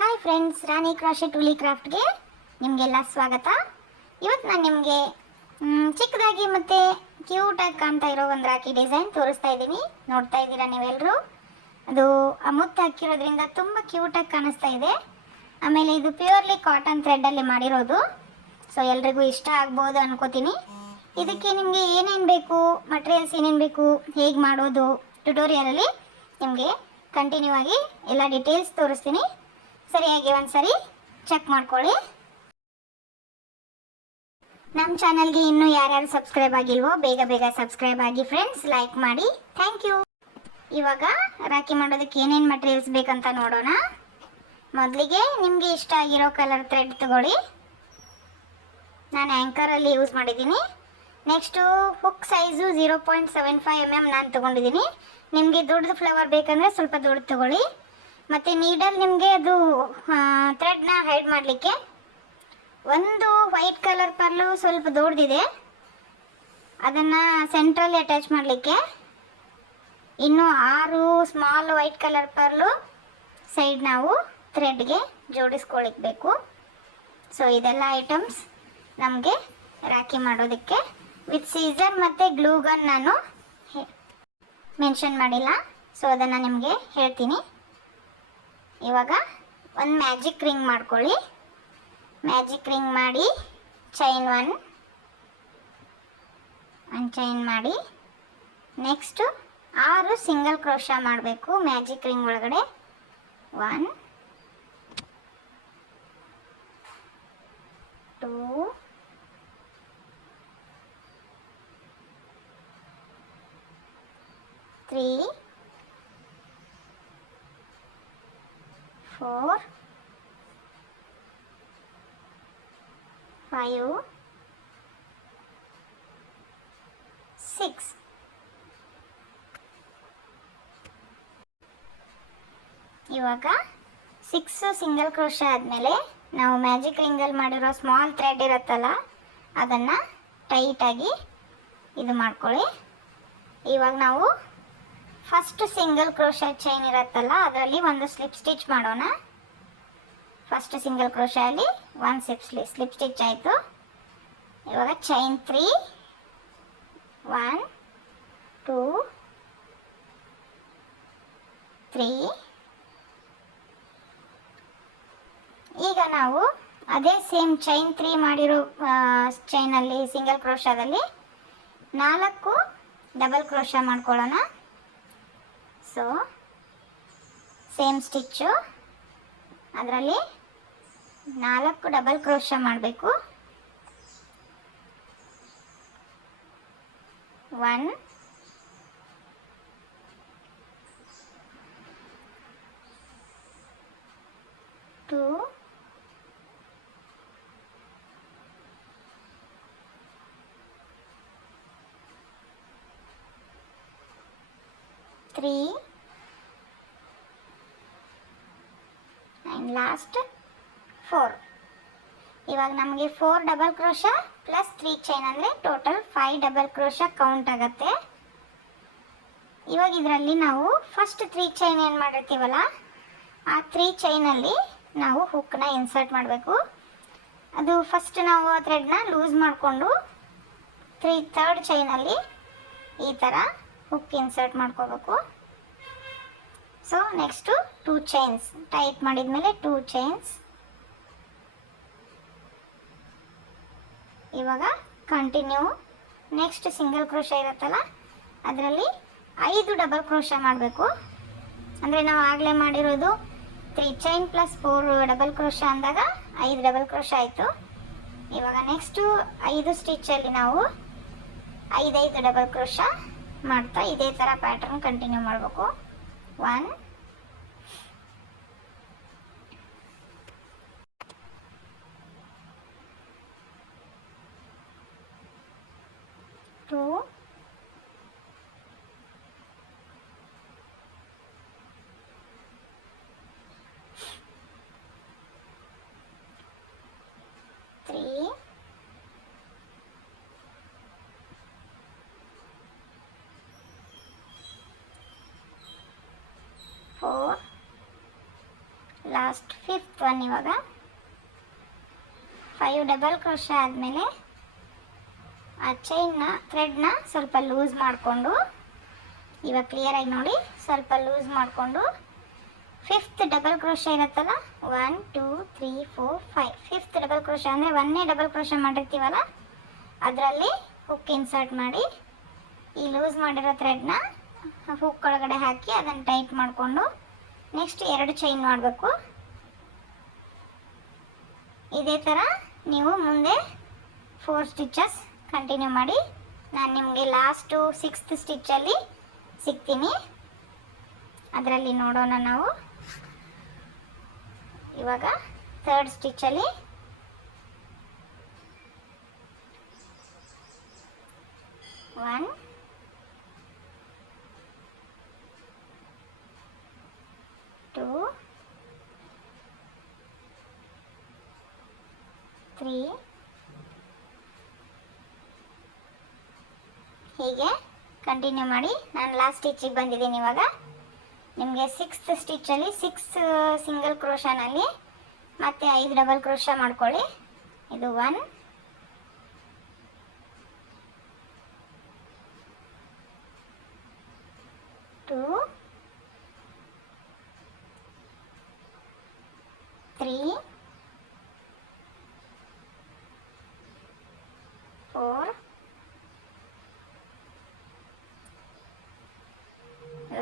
Hi friends, ರಾಣಿ ಕ್ರಾಶೆಟ್ ಉಲಿ ಕ್ರಾಫ್ಟ್ಗೆ ನಿಮಗೆಲ್ಲ ಸ್ವಾಗತ. ಇವತ್ತು ನಾನು ನಿಮಗೆ ಚಿಕ್ಕದಾಗಿ ಮತ್ತು ಕ್ಯೂಟಾಗಿ ಕಾಣ್ತಾ ಇರೋ ಒಂದು ರಾಖಿ ಡಿಸೈನ್ ತೋರಿಸ್ತಾ ಇದ್ದೀನಿ. ನೋಡ್ತಾ ಇದ್ದೀರಾ ನೀವೆಲ್ಲರೂ. ಅದು ಮುತ್ತು ಹಾಕಿರೋದ್ರಿಂದ ತುಂಬ ಕ್ಯೂಟಾಗಿ ಕಾಣಿಸ್ತಾ ಇದೆ. ಆಮೇಲೆ ಇದು ಪ್ಯೂರ್ಲಿ ಕಾಟನ್ ಥ್ರೆಡ್ಡಲ್ಲಿ ಮಾಡಿರೋದು. ಸೊ ಎಲ್ರಿಗೂ ಇಷ್ಟ ಆಗ್ಬೋದು ಅನ್ಕೋತೀನಿ. ಇದಕ್ಕೆ ನಿಮಗೆ ಏನೇನು ಬೇಕು, ಮಟೀರಿಯಲ್ಸ್ ಏನೇನು ಬೇಕು, ಹೇಗೆ ಮಾಡೋದು ಟ್ಯುಟೋರಿಯಲಲ್ಲಿ ನಿಮಗೆ ಕಂಟಿನ್ಯೂ ಆಗಿ ಎಲ್ಲ ಡೀಟೇಲ್ಸ್ ತೋರಿಸ್ತೀನಿ. ಸರಿಯಾಗಿ ಒಂದ್ಸರಿ ಚೆಕ್ ಮಾಡ್ಕೊಳ್ಳಿ. ನಮ್ಮ ಚಾನಲ್ಗೆ ಇನ್ನೂ ಯಾರ್ಯಾರು ಸಬ್ಸ್ಕ್ರೈಬ್ ಆಗಿಲ್ವೋ ಬೇಗ ಬೇಗ ಸಬ್ಸ್ಕ್ರೈಬ್ ಆಗಿ ಫ್ರೆಂಡ್ಸ್. ಲೈಕ್ ಮಾಡಿ, ಥ್ಯಾಂಕ್ ಯು. ಇವಾಗ ರಾಖಿ ಮಾಡೋದಕ್ಕೆ ಏನೇನು ಮಟೀರಿಯಲ್ಸ್ ಬೇಕಂತ ನೋಡೋಣ. ಮೊದಲಿಗೆ ನಿಮಗೆ ಇಷ್ಟ ಆಗಿರೋ ಕಲರ್ ಥ್ರೆಡ್ ತಗೊಳ್ಳಿ. ನಾನು ಆ್ಯಂಕರಲ್ಲಿ ಯೂಸ್ ಮಾಡಿದ್ದೀನಿ. ನೆಕ್ಸ್ಟು ಹುಕ್ ಸೈಜು 0.75 mm ನಾನು ತೊಗೊಂಡಿದ್ದೀನಿ. ನಿಮಗೆ ದೊಡ್ಡದು ಫ್ಲವರ್ ಬೇಕಂದರೆ ಸ್ವಲ್ಪ ದೊಡ್ಡದು ತಗೊಳ್ಳಿ. ಮತ್ತು ನೀಡಲ್ ನಿಮಗೆ ಅದು ಥ್ರೆಡ್ನ ಹೈಡ್ ಮಾಡಲಿಕ್ಕೆ ಒಂದು ವೈಟ್ ಕಲರ್ ಪರ್ಲು ಸ್ವಲ್ಪ ದೊಡ್ಡದಿದೆ, ಅದನ್ನು ಸೆಂಟ್ರಲ್ಲಿ ಅಟ್ಯಾಚ್ ಮಾಡಲಿಕ್ಕೆ ಇನ್ನೂ 6 small white colour pearl side ನಾವು ಥ್ರೆಡ್ಗೆ ಜೋಡಿಸ್ಕೊಳ್ಳಿಕ್ಕೆ ಬೇಕು. ಸೊ ಇದೆಲ್ಲ ಐಟಮ್ಸ್ ನಮಗೆ ರಾಖಿ ಮಾಡೋದಕ್ಕೆ. ವಿತ್ ಸೀಸರ್ ಮತ್ತು ಗ್ಲೂ ಗನ್ ನಾನು ಮೆನ್ಷನ್ ಮಾಡಿಲ್ಲ, ಸೊ ಅದನ್ನು ನಿಮಗೆ ಹೇಳ್ತೀನಿ. ಇವಾಗ ಒಂದು ಮ್ಯಾಜಿಕ್ ರಿಂಗ್ ಮಾಡ್ಕೊಳ್ಳಿ. ಮ್ಯಾಜಿಕ್ ರಿಂಗ್ ಮಾಡಿ ಚೈನ್ ಒಂದು ಚೈನ್ ಮಾಡಿ, ನೆಕ್ಸ್ಟು 6 ಸಿಂಗಲ್ ಕ್ರೋಶಾ ಮಾಡಬೇಕು ಮ್ಯಾಜಿಕ್ ರಿಂಗ್ ಒಳಗಡೆ. 1 2 3 4 5 6. ಇವಾಗ 6 ಸಿಂಗಲ್ ಕ್ರೋಶಾ ಆದಮೇಲೆ ನಾವು ಮ್ಯಾಜಿಕ್ ರಿಂಗಲ್ಲಿ ಮಾಡಿರೋ ಸ್ಮಾಲ್ ಥ್ರೆಡ್ ಇರುತ್ತಲ್ಲ, ಅದನ್ನು ಟೈಟಾಗಿ ಇದು ಮಾಡ್ಕೊಳ್ಳಿ. ಇವಾಗ ನಾವು ಫಸ್ಟ್ ಸಿಂಗಲ್ ಕ್ರೋಶಾ ಚೈನ್ ಇರುತ್ತಲ್ಲ, ಅದರಲ್ಲಿ ಒಂದು ಸ್ಲಿಪ್ ಸ್ಟಿಚ್ ಮಾಡೋಣ. ಫಸ್ಟ್ ಸಿಂಗಲ್ ಕ್ರೋಶಾಲಿ ಒಂದು ಸ್ಲಿಪ್ ಸ್ಟಿಚ್ ಆಯಿತು. ಇವಾಗ ಚೈನ್ 3 1 2 3. ಈಗ ನಾವು ಅದೇ ಸೇಮ್ ಚೈನ್ 3 ಮಾಡಿರೋ ಚೈನಲ್ಲಿ ಸಿಂಗಲ್ ಕ್ರೋಶಾದಲ್ಲಿ 4 ಡಬಲ್ ಕ್ರೋಶಾ ಮಾಡ್ಕೊಳ್ಳೋಣ. ಸೊ ಸೇಮ್ ಸ್ಟಿಚ್ಚು, ಅದರಲ್ಲಿ 4 ಡಬಲ್ ಕ್ರೋಶಾ ಮಾಡಬೇಕು. 1 2 3 ಆ್ಯಂಡ್ ಲಾಸ್ಟ್ 4. ಇವಾಗ ನಮಗೆ 4 ಡಬಲ್ ಕ್ರೋಶಾ ಪ್ಲಸ್ 3 ಚೈನ್ ಅಂದರೆ ಟೋಟಲ್ 5 ಡಬಲ್ ಕ್ರೋಶಾ ಕೌಂಟ್ ಆಗುತ್ತೆ. ಇವಾಗ ಇದರಲ್ಲಿ ನಾವು ಫಸ್ಟ್ 3 ಚೈನ್ ಏನು ಮಾಡಿರ್ತೀವಲ್ಲ, ಆ 3 ಚೈನಲ್ಲಿ ನಾವು ಹುಕ್ಕನ್ನ ಇನ್ಸರ್ಟ್ ಮಾಡಬೇಕು. ಅದು ಫಸ್ಟ್ ನಾವು ಥ್ರೆಡ್ನ ಲೂಸ್ ಮಾಡಿಕೊಂಡು ಥರ್ಡ್ ಚೈನಲ್ಲಿ ಈ ಥರ ಹುಕ್ ಇನ್ಸರ್ಟ್ ಮಾಡ್ಕೋಬೇಕು. ಸೊ ನೆಕ್ಸ್ಟು 2 ಚೈನ್ಸ್ ಟೈಟ್ ಮಾಡಿದ್ಮೇಲೆ 2 ಚೈನ್ಸ್. ಇವಾಗ ಕಂಟಿನ್ಯೂ ನೆಕ್ಸ್ಟ್ ಸಿಂಗಲ್ ಕ್ರೋಶಾ ಇರುತ್ತಲ್ಲ, ಅದರಲ್ಲಿ 5 ಡಬಲ್ ಕ್ರೋಶಾ ಮಾಡಬೇಕು. ಅಂದರೆ ನಾವು ಆಗಲೇ ಮಾಡಿರೋದು 3 ಚೈನ್ ಪ್ಲಸ್ 4 ಡಬಲ್ ಕ್ರೋಶಾ ಅಂದಾಗ 5 ಡಬಲ್ ಕ್ರೋಶಾ ಆಯಿತು. ಇವಾಗ ನೆಕ್ಸ್ಟು 5 ಸ್ಟಿಚ್ಚಲ್ಲಿ ನಾವು 5 ಡಬಲ್ ಕ್ರೋಶಾ ಮಾಡ್ತಾ ಇದೇ ಥರ ಪ್ಯಾಟರ್ನ್ ಕಂಟಿನ್ಯೂ ಮಾಡಬೇಕು. 1 2 3 4 ಲಾಸ್ಟ್ ಫಿಫ್ತ್ ಒನ್. ಇವಾಗ 5 ಡಬಲ್ ಕ್ರೋಶೆ ಆದಮೇಲೆ ಆ ಚೈನ್ನ ಥ್ರೆಡ್ನ ಸ್ವಲ್ಪ ಲೂಸ್ ಮಾಡಿಕೊಂಡು, ಇವಾಗ ಕ್ಲಿಯರಾಗಿ ನೋಡಿ, ಸ್ವಲ್ಪ ಲೂಸ್ ಮಾಡಿಕೊಂಡು ಫಿಫ್ತ್ ಡಬಲ್ ಕ್ರೋಶೆ ಇರುತ್ತಲ್ಲ, 1 2 3 4 5, ಫಿಫ್ತ್ ಡಬಲ್ ಕ್ರೋಶೆ ಅಂದರೆ ಒಂದೇ ಡಬಲ್ ಕ್ರೋಶೆ ಮಾಡಿರ್ತೀವಲ್ಲ ಅದರಲ್ಲಿ ಹುಕ್ ಇನ್ಸರ್ಟ್ ಮಾಡಿ ಈ ಲೂಸ್ ಮಾಡಿರೋ ಥ್ರೆಡ್ನ ಹುಕ್ ಒಳಗಡೆ ಹಾಕಿ ಅದನ್ನು ಟೈಟ್ ಮಾಡಿಕೊಂಡು ನೆಕ್ಸ್ಟ್ 2 ಚೈನ್ ಮಾಡಬೇಕು. ಇದೇ ಥರ ನೀವು ಮುಂದೆ 4 ಸ್ಟಿಚಸ್ ಕಂಟಿನ್ಯೂ ಮಾಡಿ. ನಾನು ನಿಮಗೆ ಲಾಸ್ಟು 6th ಸ್ಟಿಚ್ಚಲ್ಲಿ ಸಿಗ್ತೀನಿ, ಅದರಲ್ಲಿ ನೋಡೋಣ ನಾವು. ಇವಾಗ 3rd ಸ್ಟಿಚ್ಚಲ್ಲಿ 1 2 3 ಹೀಗೆ ಕಂಟಿನ್ಯೂ ಮಾಡಿ. ನಾನು ಲಾಸ್ಟ್ ಸ್ಟಿಚ್ಚಿಗೆ ಬಂದಿದ್ದೀನಿ. ಇವಾಗ ನಿಮಗೆ 6th ಸ್ಟಿಚ್ಚಲ್ಲಿ 6 ಸಿಂಗಲ್ ಕ್ರೋಶನಲ್ಲಿ ಮತ್ತೆ 5 ಡಬಲ್ ಕ್ರೋಶ ಮಾಡ್ಕೊಳ್ಳಿ. ಇದು 1 2 3 4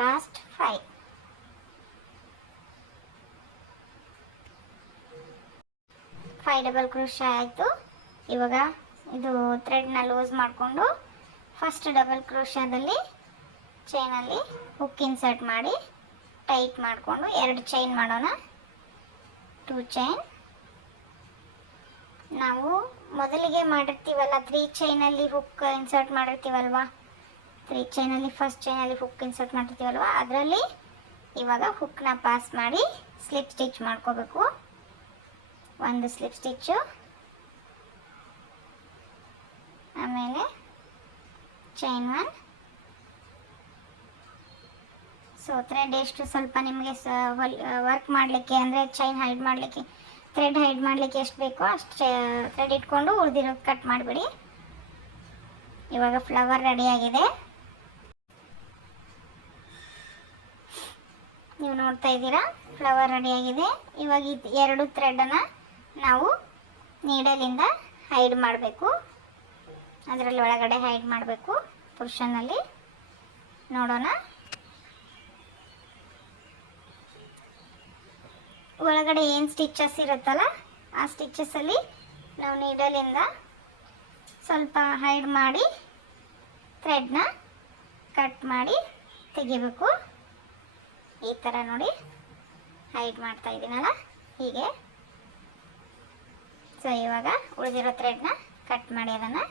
ಲಾಸ್ಟ್ 5. ಡಬಲ್ ಕ್ರೋಶೆ ಆಯಿತು. ಇವಾಗ ಇದು ಥ್ರೆಡ್ನ ಲೂಸ್ ಮಾಡಿಕೊಂಡು ಫಸ್ಟ್ ಡಬಲ್ ಕ್ರೋಶದಲ್ಲಿ ಚೈನಲ್ಲಿ ಹುಕ್ ಇನ್ಸರ್ಟ್ ಮಾಡಿ ಟೈಟ್ ಮಾಡಿಕೊಂಡು 2 ಚೈನ್ ಮಾಡೋಣ. 2 ಚೈನ್. ನಾವು ಮೊದಲಿಗೆ ಮಾಡಿರ್ತೀವಲ್ಲ 3 ಚೈನಲ್ಲಿ ಹುಕ್ ಇನ್ಸರ್ಟ್ ಮಾಡಿರ್ತೀವಲ್ವ, 3 ಚೈನಲ್ಲಿ ಫಸ್ಟ್ ಚೈನಲ್ಲಿ ಹುಕ್ ಇನ್ಸರ್ಟ್ ಮಾಡಿರ್ತೀವಲ್ವ ಅದರಲ್ಲಿ ಇವಾಗ ಹುಕ್ನ ಪಾಸ್ ಮಾಡಿ ಸ್ಲಿಪ್ ಸ್ಟಿಚ್ ಮಾಡ್ಕೋಬೇಕು. ಒಂದು ಸ್ಲಿಪ್ ಸ್ಟಿಚ್ಚು, ಆಮೇಲೆ ಚೈನ್ 1. ಸೊ ಥ್ರೆಡ್ ಎಷ್ಟು ಸ್ವಲ್ಪ ನಿಮಗೆ ವರ್ಕ್ ಮಾಡಲಿಕ್ಕೆ ಅಂದರೆ ಚೈನ್ ಹೈಡ್ ಮಾಡಲಿಕ್ಕೆ, ಥ್ರೆಡ್ ಹೈಡ್ ಮಾಡಲಿಕ್ಕೆ ಎಷ್ಟು ಬೇಕೋ ಅಷ್ಟು ಥ್ರೆಡ್ ಇಟ್ಕೊಂಡು ಉಳಿದಿರೋದು ಕಟ್ ಮಾಡಿಬಿಡಿ. ಇವಾಗ ಫ್ಲವರ್ ರೆಡಿಯಾಗಿದೆ, ನೀವು ನೋಡ್ತಾ ಇದ್ದೀರಾ. ಫ್ಲವರ್ ರೆಡಿಯಾಗಿದೆ. ಇವಾಗ 2 ಥ್ರೆಡನ್ನು ನಾವು ನೀಡಲಿಂದ ಹೈಡ್ ಮಾಡಬೇಕು, ಅದರಲ್ಲಿ ಒಳಗಡೆ ಹೈಡ್ ಮಾಡಬೇಕು ಪೋರ್ಷನ್ನಲ್ಲಿ. ನೋಡೋಣ. ಒಳಗಡೆ ಏನು ಸ್ಟಿಚಸ್ ಇರುತ್ತಲ್ಲ ಆ ಸ್ಟಿಚಸ್ಸಲ್ಲಿ ನಾವು ನೀಡಲಿಂದ ಸ್ವಲ್ಪ ಹೈಡ್ ಮಾಡಿ ಥ್ರೆಡ್ನ ಕಟ್ ಮಾಡಿ ತೆಗಿಬೇಕು. ಈ ಥರ ನೋಡಿ ಹೈಡ್ ಮಾಡ್ತಾ ಇದ್ದೀನಲ್ಲ ಹೀಗೆ. ಸೊ ಇವಾಗ ಉಳಿದಿರೋ ಥ್ರೆಡ್ನ ಕಟ್ ಮಾಡಿ ಅದನ್ನು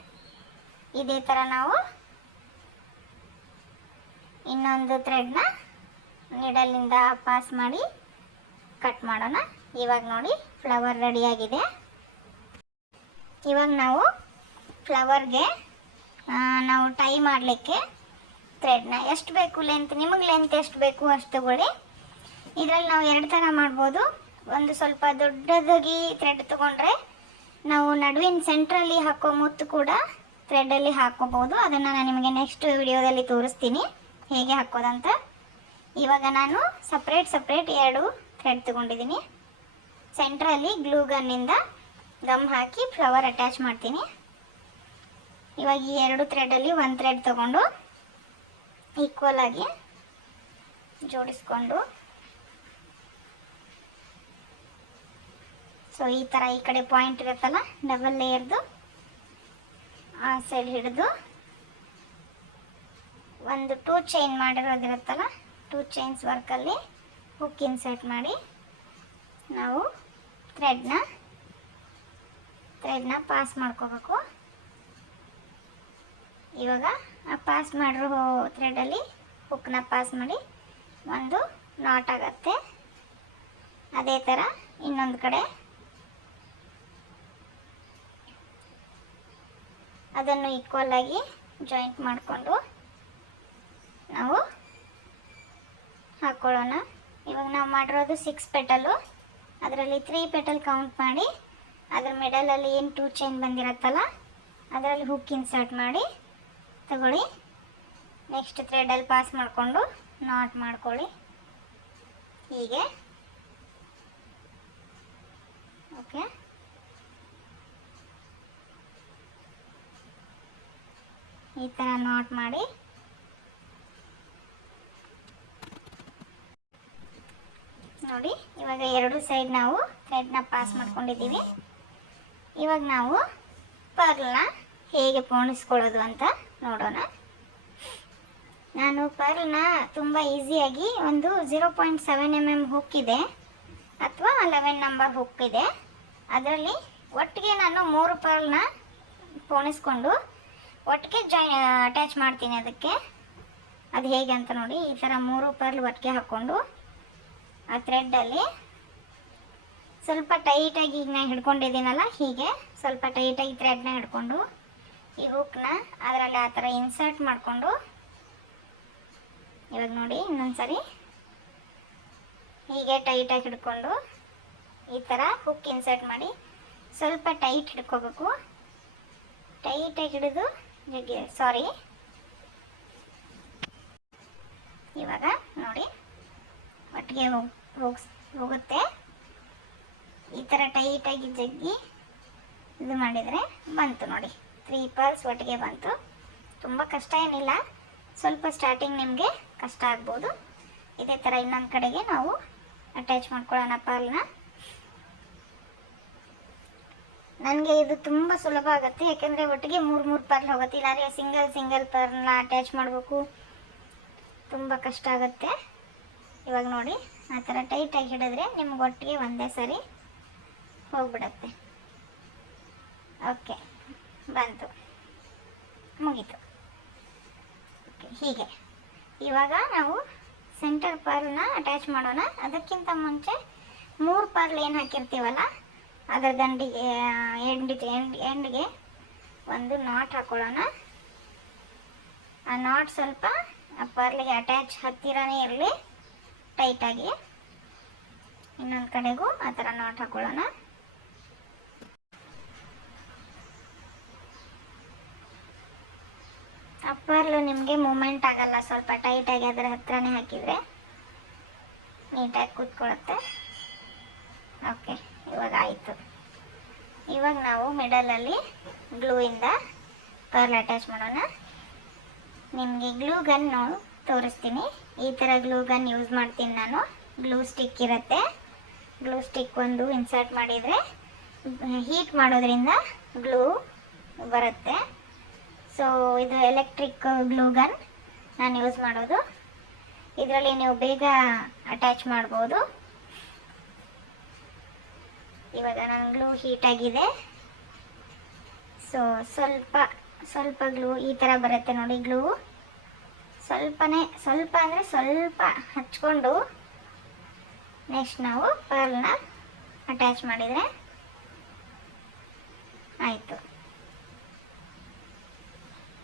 ಇದೇ ಥರ ನಾವು ಇನ್ನೊಂದು ಥ್ರೆಡ್ನ ನೀಡಲಿಂದ ಪಾಸ್ ಮಾಡಿ ಕಟ್ ಮಾಡೋಣ. ಇವಾಗ ನೋಡಿ ಫ್ಲವರ್ ರೆಡಿಯಾಗಿದೆ. ಇವಾಗ ನಾವು ಫ್ಲವರ್ಗೆ ನಾವು ಟೈ ಮಾಡಲಿಕ್ಕೆ ಥ್ರೆಡ್ನ ಎಷ್ಟು ಬೇಕು ಲೆಂತ್, ನಿಮಗೆ ಲೆಂತ್ ಎಷ್ಟು ಬೇಕು ಅಷ್ಟು ತಗೊಳ್ಳಿ. ಇದರಲ್ಲಿ ನಾವು 2 ಥರ ಮಾಡ್ಬೋದು. ಒಂದು ಸ್ವಲ್ಪ ದೊಡ್ಡದಾಗಿ ಥ್ರೆಡ್ ತೊಗೊಂಡ್ರೆ ನಾವು ನಡುವಿನ ಸೆಂಟ್ರಲ್ಲಿ ಹಾಕೋ ಮುತ್ತು ಕೂಡ ಥ್ರೆಡ್ಡಲ್ಲಿ ಹಾಕ್ಕೋಬೋದು. ಅದನ್ನು ನಾನು ನಿಮಗೆ ನೆಕ್ಸ್ಟ್ ವಿಡಿಯೋದಲ್ಲಿ ತೋರಿಸ್ತೀನಿ ಹೇಗೆ ಹಾಕೋದಂತ. ಇವಾಗ ನಾನು ಸಪ್ರೇಟ್ 2 ಥ್ರೆಡ್ ತೊಗೊಂಡಿದ್ದೀನಿ. ಸೆಂಟ್ರಲ್ಲಿ ಗ್ಲೂ ಗನ್ನಿಂದ ಗಮ್ ಹಾಕಿ ಫ್ಲವರ್ ಅಟ್ಯಾಚ್ ಮಾಡ್ತೀನಿ. ಇವಾಗ ಈ 2 ಥ್ರೆಡಲ್ಲಿ 1 ಥ್ರೆಡ್ ತೊಗೊಂಡು ಈಕ್ವಲ್ ಆಗಿ ಜೋಡಿಸ್ಕೊಂಡು, ಸೊ ಈ ಥರ ಈ ಕಡೆ ಪಾಯಿಂಟ್ ಇರುತ್ತಲ್ಲ ಡಬಲ್ ಲೇಯರ್ದು ಆ ಸೈಡ್ ಹಿಡಿದು ಒಂದು 2 ಚೈನ್ ಮಾಡಿರೋದಿರುತ್ತಲ್ಲ 2 ಚೈನ್ಸ್ ವರ್ಕಲ್ಲಿ ಹುಕ್ ಇನ್ಸರ್ಟ್ ಮಾಡಿ ನಾವು ಥ್ರೆಡ್ನ ಪಾಸ್ ಮಾಡ್ಕೋಬೇಕು. ಇವಾಗ ಆ ಪಾಸ್ ಮಾಡಿರೋ ಥ್ರೆಡಲ್ಲಿ ಹುಕ್ನ ಪಾಸ್ ಮಾಡಿ ಒಂದು ನಾಟ್ ಆಗುತ್ತೆ. ಅದೇ ಥರ ಇನ್ನೊಂದು ಕಡೆ ಅದನ್ನು ಈಕ್ವಲ್ ಆಗಿ ಜಾಯಿಂಟ್ ಮಾಡಿಕೊಂಡು ನಾವು ಹಾಕ್ಕೊಳ್ಳೋಣ. ಇವಾಗ ನಾವು ಮಾಡಿರೋದು 6 ಪೆಟಲು, ಅದರಲ್ಲಿ 3 ಪೆಟಲ್ ಕೌಂಟ್ ಮಾಡಿ ಅದ್ರ ಮಿಡಲಲ್ಲಿ ಏನು 2 ಚೈನ್ ಬಂದಿರತ್ತಲ್ಲ ಅದರಲ್ಲಿ ಹುಕ್ ಇನ್ಸರ್ಟ್ ಮಾಡಿ ತಗೊಳ್ಳಿ. ನೆಕ್ಸ್ಟ್ ಥ್ರೆಡಲ್ಲಿ ಪಾಸ್ ಮಾಡಿಕೊಂಡು ನಾಟ್ ಮಾಡ್ಕೊಳ್ಳಿ ಹೀಗೆ. ಓಕೆ, ಈ ಥರ ನಾಟ್ ಮಾಡಿ ನೋಡಿ. ಇವಾಗ ಎರಡು ಸೈಡ್ ನಾವು ಥ್ರೆಡ್ನ ಪಾಸ್ ಮಾಡ್ಕೊಂಡಿದ್ದೀವಿ. ಇವಾಗ ನಾವು ಪರ್ಲ್ನ ಹೇಗೆ ಪೋಣಿಸ್ಕೊಳ್ಳೋದು ಅಂತ ನೋಡೋಣ. ನಾನು ಪರ್ಲ್ನ ತುಂಬ ಈಸಿಯಾಗಿ ಒಂದು 0.7 mm ಹುಕ್ ಇದೆ ಅಥವಾ 11 ನಂಬರ್ ಹುಕ್ ಇದೆ, ಅದರಲ್ಲಿ ಒಟ್ಟಿಗೆ ನಾನು 3 ಪರ್ಲ್ನ ಪೋಣಿಸ್ಕೊಂಡು ಒಟ್ಟಿಗೆ ಅಟ್ಯಾಚ್ ಮಾಡ್ತೀನಿ ಅದಕ್ಕೆ. ಅದು ಹೇಗೆ ಅಂತ ನೋಡಿ. ಈ ಥರ 3 ಪರ್ಲ್ ಒಟ್ಟಿಗೆ ಹಾಕ್ಕೊಂಡು ಆ ಥ್ರೆಡ್ಡಲ್ಲಿ ಸ್ವಲ್ಪ ಟೈಟಾಗಿ ಈಗ ನಾನು ಹಿಡ್ಕೊಂಡಿದ್ದೀನಲ್ಲ ಹೀಗೆ ಸ್ವಲ್ಪ ಟೈಟಾಗಿ ಥ್ರೆಡ್ನ ಹಿಡ್ಕೊಂಡು ಈ ಹುಕ್ನ ಅದರಲ್ಲಿ ಆ ಥರ ಇನ್ಸರ್ಟ್ ಮಾಡಿಕೊಂಡು, ಇವಾಗ ನೋಡಿ ಇನ್ನೊಂದ್ಸರಿ ಹೀಗೆ ಟೈಟಾಗಿ ಹಿಡ್ಕೊಂಡು ಈ ಥರ ಹುಕ್ ಇನ್ಸರ್ಟ್ ಮಾಡಿ ಸ್ವಲ್ಪ ಟೈಟ್ ಹಿಡ್ಕೋಬೇಕು. ಟೈಟಾಗಿ ಹಿಡಿದು ಇವಾಗ ನೋಡಿ ಒಟ್ಟಿಗೆ ಹೋಗುತ್ತೆ. ಈ ಥರ ಟೈಟಾಗಿ ಜಗ್ಗಿ ಇದು ಮಾಡಿದರೆ ಬಂತು ನೋಡಿ, 3 ಪರ್ಲ್ಸ್ ಒಟ್ಟಿಗೆ ಬಂತು. ತುಂಬ ಕಷ್ಟ ಏನಿಲ್ಲ, ಸ್ವಲ್ಪ ಸ್ಟಾರ್ಟಿಂಗ್ ನಿಮಗೆ ಕಷ್ಟ ಆಗ್ಬೋದು. ಇದೇ ಥರ ಇನ್ನೊಂದು ಕಡೆಗೆ ನಾವು ಅಟ್ಯಾಚ್ ಮಾಡ್ಕೊಳ್ಳೋಣ ಪರ್ಲ್ನ. ನನಗೆ ಇದು ತುಂಬ ಸುಲಭ ಆಗುತ್ತೆ, ಯಾಕೆಂದರೆ ಒಟ್ಟಿಗೆ 3 ಪರ್ಲ್ ಹೋಗುತ್ತೆ. ಇಲ್ಲಾಂದರೆ ಸಿಂಗಲ್ ಪರ್ಲ್ನ ಅಟ್ಯಾಚ್ ಮಾಡಬೇಕು, ತುಂಬ ಕಷ್ಟ ಆಗುತ್ತೆ. ಇವಾಗ ನೋಡಿ ಆ ಥರ ಟೈಟಾಗಿ ಹಿಡಿದ್ರೆ ನಿಮ್ಗೆ ಒಟ್ಟಿಗೆ ಒಂದೇ ಸರಿ ಹೋಗ್ಬಿಡತ್ತೆ. ಓಕೆ, ಬಂತು, ಮುಗೀತು. ಓಕೆ, ಹೀಗೆ ಇವಾಗ ನಾವು ಸೆಂಟರ್ ಪರ್ಲ್ನ ಅಟ್ಯಾಚ್ ಮಾಡೋಣ. ಅದಕ್ಕಿಂತ ಮುಂಚೆ 3 ಪರ್ಲ್ ಏನು ಹಾಕಿರ್ತೀವಲ್ಲ ಅದರ ದಂಡಿಗೆ ಎಂಡ್ಗೆ ಒಂದು ನಾಟ್ ಹಾಕೊಳ್ಳೋಣ. ಆ ನಾಟ್ ಸ್ವಲ್ಪ ಆ ಪರ್ಲಿಗೆ ಅಟ್ಯಾಚ್ ಹತ್ತಿರನೇ ಇರಲಿ ಟೈಟಾಗಿ. ಇನ್ನೊಂದು ಕಡೆಗೂ ಆ ಥರ ನಾಟ್ ಹಾಕೊಳ್ಳೋಣ. ಆ ಪರ್ಲು ನಿಮಗೆ ಮೂಮೆಂಟ್ ಆಗಲ್ಲ, ಸ್ವಲ್ಪ ಟೈಟಾಗಿ ಅದರ ಹತ್ರನೇ ಹಾಕಿದರೆ ನೀಟಾಗಿ ಕೂತ್ಕೊಳ್ಳುತ್ತೆ. ಓಕೆ, ಇವಾಗ ಆಯಿತು. ಇವಾಗ ನಾವು ಮಿಡಲಲ್ಲಿ ಗ್ಲೂಯಿಂದ ಪರ್ಲ್ ಅಟ್ಯಾಚ್ ಮಾಡೋಣ. ನಿಮಗೆ ಗ್ಲೂ ಗನ್ ತೋರಿಸ್ತೀನಿ. ಈ ಥರ ಗ್ಲೂ ಗನ್ ಯೂಸ್ ಮಾಡ್ತೀನಿ ನಾನು. ಗ್ಲೂ ಸ್ಟಿಕ್ ಇರುತ್ತೆ, ಗ್ಲೂ ಸ್ಟಿಕ್ ಒಂದು ಇನ್ಸರ್ಟ್ ಮಾಡಿದರೆ ಹೀಟ್ ಮಾಡೋದ್ರಿಂದ ಗ್ಲೂ ಬರುತ್ತೆ. ಸೊ ಇದು ಎಲೆಕ್ಟ್ರಿಕ್ ಗ್ಲೂ ಗನ್ ನಾನು ಯೂಸ್ ಮಾಡೋದು. ಇದರಲ್ಲಿ ನೀವು ಬೇಗ ಅಟ್ಯಾಚ್ ಮಾಡ್ಬೋದು. ಇವಾಗ ನನ್ನ ಗ್ಲೂ ಹೀಟಾಗಿದೆ. ಸೊ ಸ್ವಲ್ಪ ಗ್ಲೂ ಈ ಥರ ಬರುತ್ತೆ ನೋಡಿ. ಗ್ಲೂ ಸ್ವಲ್ಪ ಅಂದರೆ ಸ್ವಲ್ಪ ಹಚ್ಕೊಂಡು ನೆಕ್ಸ್ಟ್ ನಾವು ಪರ್ಲ್ನ ಅಟ್ಯಾಚ್ ಮಾಡಿದರೆ ಆಯಿತು,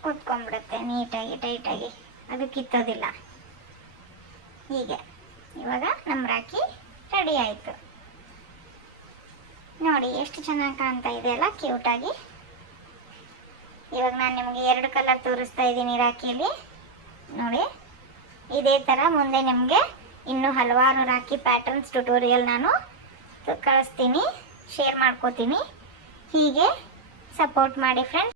ಕೂತ್ಕೊಂಡ್ಬಿಡುತ್ತೆ ನೀಟಾಗಿ ಟೈಟಾಗಿ, ಅದು ಕಿತ್ತೋದಿಲ್ಲ. ಹೀಗೆ ಇವಾಗ ನಮ್ಮ ರಾಖಿ ರೆಡಿ ಆಯಿತು. ನೋಡಿ ಎಷ್ಟು ಚೆನ್ನಾಗಿ ಕಾಣ್ತಾ ಇದೆಯಲ್ಲ, ಕ್ಯೂಟಾಗಿ. ಇವಾಗ ನಾನು ನಿಮಗೆ 2 ಕಲರ್ ತೋರಿಸ್ತಾ ಇದ್ದೀನಿ ರಾಖಿಯಲ್ಲಿ ನೋಡಿ. ಇದೇ ಥರ ಮುಂದೆ ನಿಮಗೆ ಇನ್ನೂ ಹಲವಾರು ರಾಖಿ ಪ್ಯಾಟರ್ನ್ಸ್ ಟ್ಯುಟೋರಿಯಲ್ ನಾನು ಕಳಿಸ್ತೀನಿ, ಶೇರ್ ಮಾಡ್ಕೋತೀನಿ. ಹೀಗೆ ಸಪೋರ್ಟ್ ಮಾಡಿ ಫ್ರೆಂಡ್ಸ್.